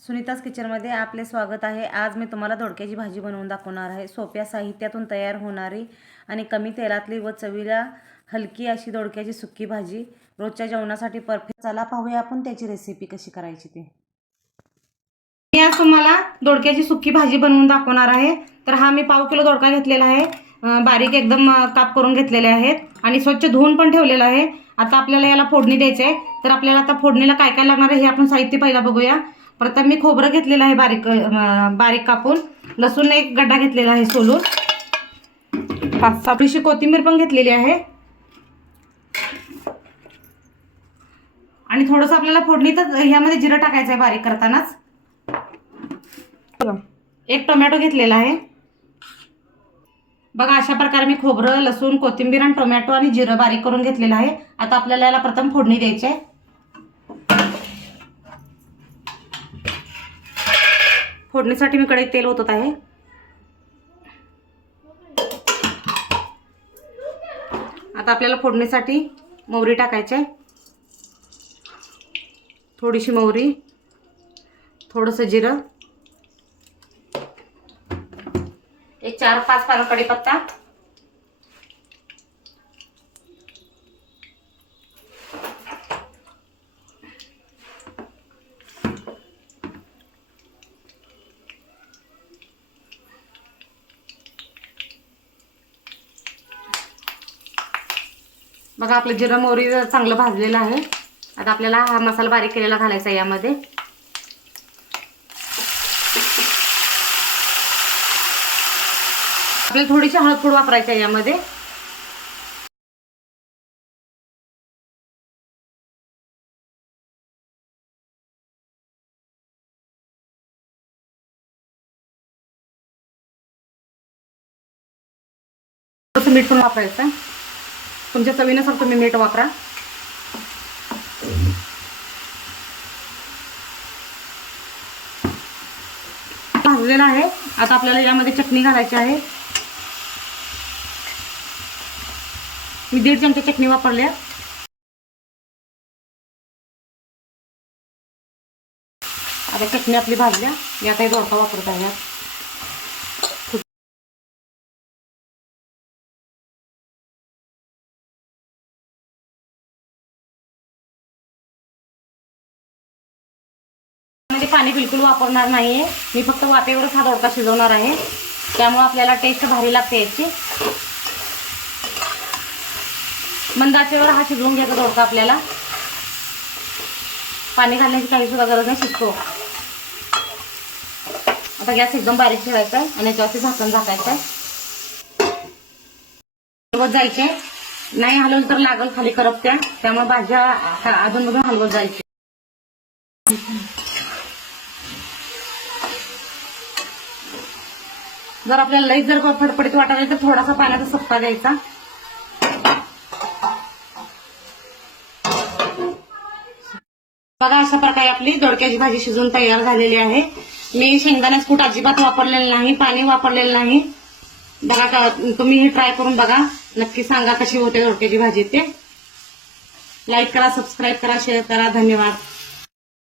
सुनीताज किचनमध्ये आपले स्वागत आहे. आज मी तुम्हाला दोडक्याची भाजी बनवून दाखवणार आहे. सोप्या साहित्यातून तयार होणारी आणि कमी तेलातली व चवीला हलकी अशी दोडक्याची सुक्की भाजी. रोजच्या जेवणासाठी परफेक्ट चला पाहूया आपण त्याची रेसिपी कशी करायची ती. मी आज तुम्हाला दोडक्याची सुक्की भाजी बनवून दाखवणार आहे. तर हा मी पाव किलो दोडका घेतलेला आहे. बारीक एकदम काप करून घेतलेले आहेत. आणि स्वच्छ धुवून पण ठेवलेला आहे. आता आपल्याला याला फोडणी द्यायची आहे तर आपल्याला आता फोडणीला काय काय लागणार आहे हे आपण साहित्य पहिला बघूया. प्रथम मी खोबरं घेतलेलं आहे बारीक बारीक कापून. लसूण एक गड्डा घेतलेला आहे सोलून. पाच थोडीशी कोथिंबीर पण घेतलेली आहे. आणि थोडंसं आपल्याला फोडणीतच ह्यामध्ये जिरं टाकायचं आहे बारीक करतानाच. एक टोमॅटो घेतलेला आहे. बघा अशा प्रकारे मी खोबरं लसूण कोथिंबीर आणि टोमॅटो आणि जिरं बारीक करून घेतलेलं आहे. आता आपल्याला याला प्रथम फोडणी द्यायची आहे. फोडणीसाठी मी कढईत तेल ओतत आहे. आता आपल्याला फोडणीसाठी मोहरी टाकायची. आहे थोडीशी मोहरी थोडंसं जिरं. एक चार पाच पानं कढीपत्ता. बघा आपलं जिरं मोहरी चांगलं भाजलेलं आहे. आता आपल्याला हा मसाला बारीक केलेला घालायचा आहे यामध्ये. आपल्याला थोडीशी हळद पूड वापरायची आहे यामध्ये. मीठ पण वापरायचं. तुमच्या चवीनुसार तुम्ही मीठ वापरा. भाजलेला आहे. आता आपल्याला यामध्ये चटणी घालायची आहे. मी दीड चमचा चटणी वापरली आता चटणी आपली भाजल्या यातही दोडका वापरत आहे. यात. पाणी बिलकुल वापरणार नाहीये. मी फक्त वाफेवरच हा दोडका शिजवणार आहे. त्यामुळे आपल्याला टेस्ट भारी लागते याची. मंदाचेवर हा शिजवून घ्यायचा दोडका आपल्याला. पाणी घालण्याची काही सुद्धा गरज नाही शिजतो. आता गॅस एकदम बारीक ठेवायचा आहे आणि याच्यावरती झाकण झाकायचं आहे. हलवत जायचे. नाही हलवलं तर लागल खाली करपत्या. त्यामुळे भाज्या अधूनमधून हलवत जायचे. जर आपल्याला लई जर फडफडीत वाटायला तर थोडासा पाण्याचा सप्पा द्यायचा. बघा अशा प्रकारे आपली दोडक्याची भाजी शिजून तयार झालेली आहे. मी शेंगदाण्याचं कूट अजिबात वापरलेलं नाही पाणी वापरलेलं नाही. बघा का तुम्ही हे ट्राय करून बघा. नक्की सांगा कशी होते दोडक्याची भाजी ते. लाईक करा सबस्क्राईब करा शेअर करा. धन्यवाद.